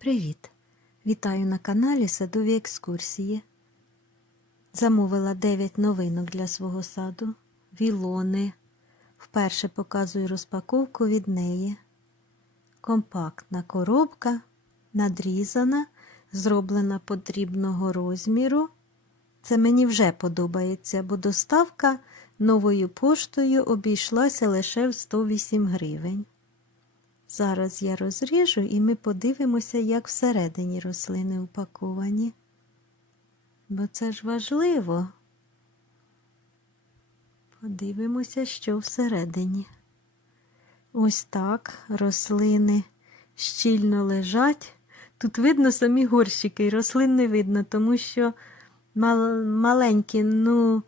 Привіт! Вітаю на каналі Садові екскурсії. Замовила 9 новинок для свого саду. Вілони. Вперше показую розпаковку від неї. Компактна коробка, надрізана, зроблена потрібного розміру. Це мені вже подобається, бо доставка новою поштою обійшлася лише в 108 гривень. Зараз я розріжу і ми подивимося, як всередині рослини упаковані. Бо це ж важливо. Подивимося, що всередині. Ось так рослини щільно лежать. Тут видно самі горщики, і рослин не видно, тому що мал- маленькі, ну,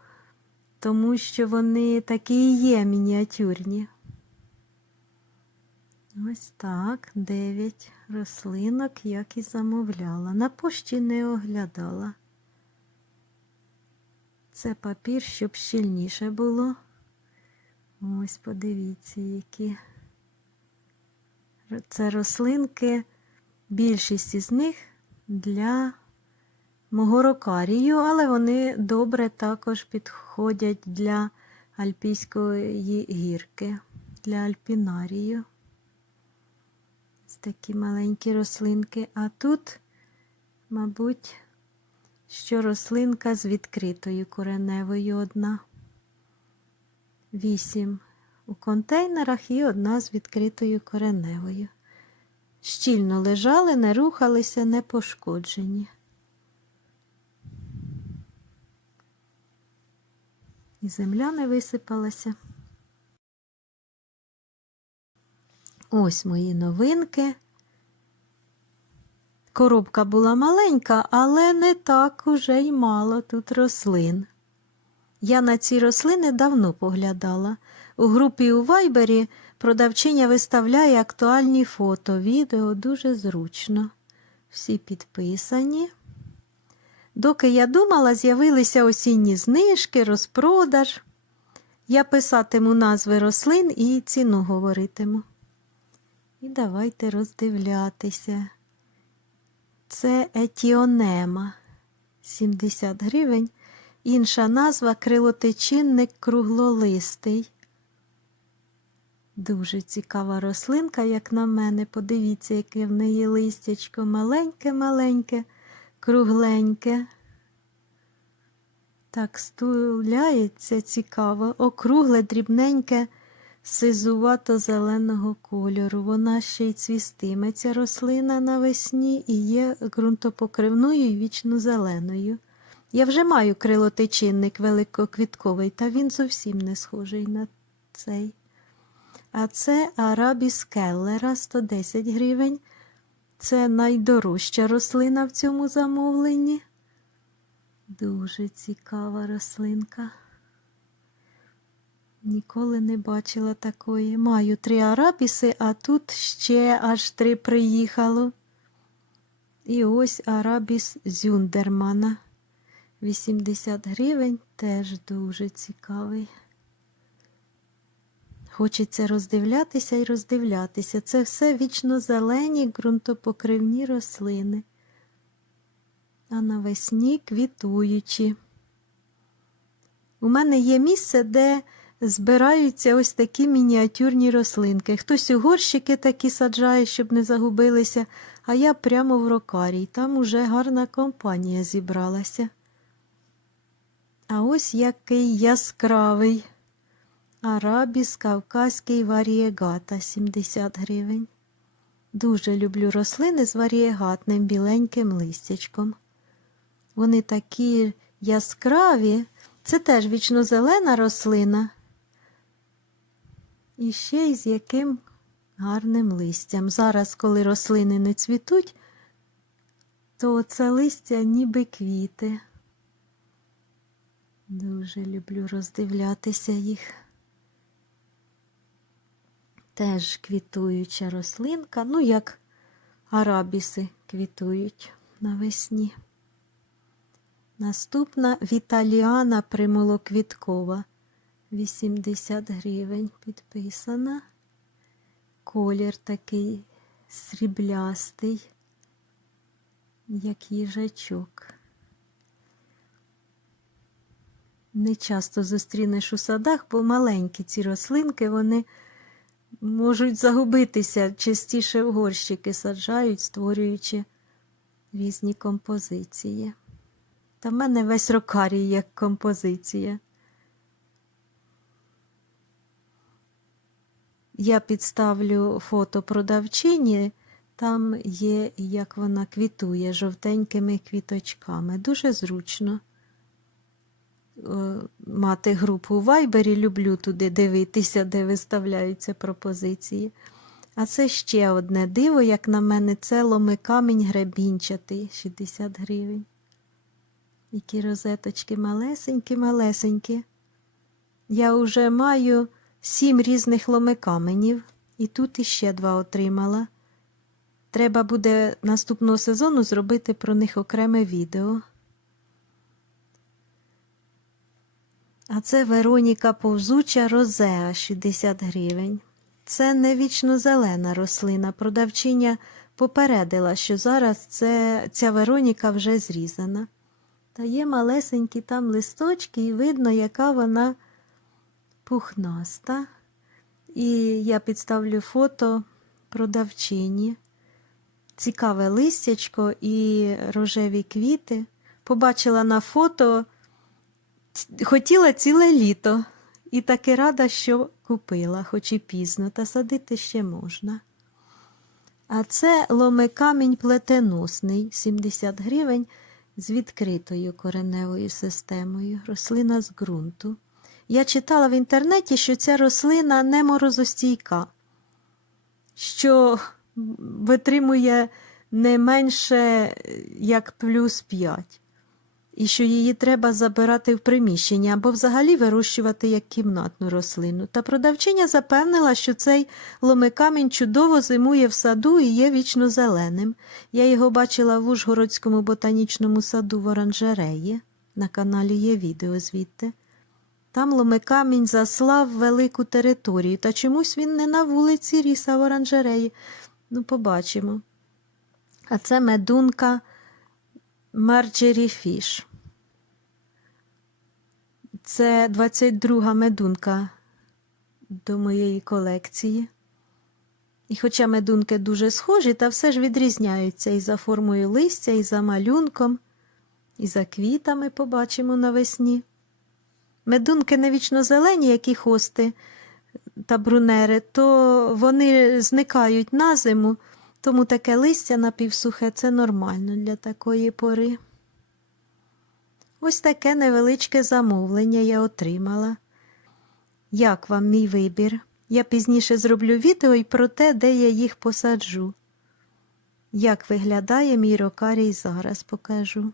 тому що вони такі і є мініатюрні. Ось так, дев'ять рослинок, як і замовляла. На пошті не оглядала. Це папір, щоб щільніше було. Ось подивіться, які. Це рослинки, більшість із них для мого рокарію, але вони добре також підходять для альпійської гірки, для альпінарію. Ось такі маленькі рослинки. А тут, мабуть, що рослинка з відкритою кореневою одна. Вісім у контейнерах і одна з відкритою кореневою. Щільно лежали, не рухалися, не пошкоджені. І земля не висипалася. Ось мої новинки. Коробка була маленька, але не так уже й мало тут рослин. Я на ці рослини давно поглядала. У групі у Вайбері продавчиня виставляє актуальні фото, відео дуже зручно. Всі підписані. Доки я думала, з'явилися осінні знижки, розпродаж. Я писатиму назви рослин і ціну говоритиму. І давайте роздивлятися. Це етіонема 70 гривень. Інша назва крилотичинник круглолистий. Дуже цікава рослинка, як на мене. Подивіться, яке в неї листячко маленьке-маленьке, кругленьке. Так стуляється цікаво, округле, дрібненьке сизувато-зеленого кольору. Вона ще й цвістиме ця рослина навесні і є ґрунтопокривною і вічно-зеленою. Я вже маю крилотичинник великоквітковий, та він зовсім не схожий на цей. А це арабіс келлера 110 гривень. Це найдорожча рослина в цьому замовленні. Дуже цікава рослинка. Ніколи не бачила такої. Маю три арабіси, а тут ще аж три приїхало. І ось арабіс Зюндермана. 80 гривень теж дуже цікавий. Хочеться роздивлятися і роздивлятися. Це все вічно зелені ґрунтопокривні рослини. А навесні квітуючі. У мене є місце, де збираються ось такі мініатюрні рослинки. Хтось у горщики такі саджає, щоб не загубилися, а я прямо в рокарій. Там уже гарна компанія зібралася. А ось який яскравий. Арабіс кавказький варієгата 70 гривень. Дуже люблю рослини з варієгатним біленьким листячком. Вони такі яскраві. Це теж вічнозелена рослина. І ще й з яким гарним листям. Зараз, коли рослини не цвітуть, то це листя ніби квіти. Дуже люблю роздивлятися їх. Теж квітуюча рослинка, ну, як арабіси квітують навесні. Наступна Віталіана примолоквіткова. 80 гривень підписана. Колір такий сріблястий. як їжачок. Не часто зустрінеш у садах, бо маленькі ці рослинки, вони можуть загубитися, частіше в горщики саджають, створюючи різні композиції. Та в мене весь рокарій як композиція. Я підставлю фото продавчині, там є, як вона квітує жовтенькими квіточками. Дуже зручно е, мати групу у Вайбері, люблю туди дивитися, де виставляються пропозиції. А це ще одне диво, як на мене, це ломикамінь гребінчатий, 60 гривень. Які розеточки малесенькі-малесенькі. Я вже маю сім різних ломикаменів, і тут іще два отримала. Треба буде наступного сезону зробити про них окреме відео. А це Вероніка Повзуча Розеа 60 гривень. Це не вічно зелена рослина. Продавчиня попередила, що зараз це, ця Вероніка вже зрізана. Та є малесенькі там листочки, і видно, яка вона пухнаста. І я підставлю фото продавчині. Цікаве листячко і рожеві квіти. Побачила на фото, хотіла ціле літо. І таки рада, що купила, хоч і пізно, та садити ще можна. А це ломикамінь плетеносний, 70 гривень з відкритою кореневою системою, рослина з ґрунту. Я читала в інтернеті, що ця рослина не морозостійка, що витримує не менше як плюс 5, і що її треба забирати в приміщення або взагалі вирощувати як кімнатну рослину. Та продавчиня запевнила, що цей ломикамінь чудово зимує в саду і є вічно зеленим. Я його бачила в Ужгородському ботанічному саду в оранжереї. На каналі є відео звідти. Там ломикамінь заслав велику територію, та чомусь він не на вулиці ріс, а в оранжереї. Ну, побачимо. А це медунка Марджері Фіш. Це 22 медунка до моєї колекції. І хоча медунки дуже схожі, та все ж відрізняються і за формою листя, і за малюнком, і за квітами побачимо навесні. Медунки не вічно зелені, як і хости та брунери, то вони зникають на зиму, тому таке листя напівсухе це нормально для такої пори. Ось таке невеличке замовлення я отримала. Як вам мій вибір? Я пізніше зроблю відео і про те, де я їх посаджу. Як виглядає мій рокарій зараз покажу.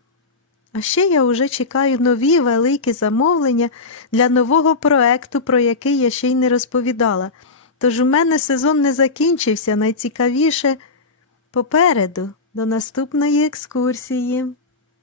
А ще я вже чекаю нові великі замовлення для нового проекту, про який я ще й не розповідала. Тож у мене сезон не закінчився, найцікавіше попереду, до наступної екскурсії.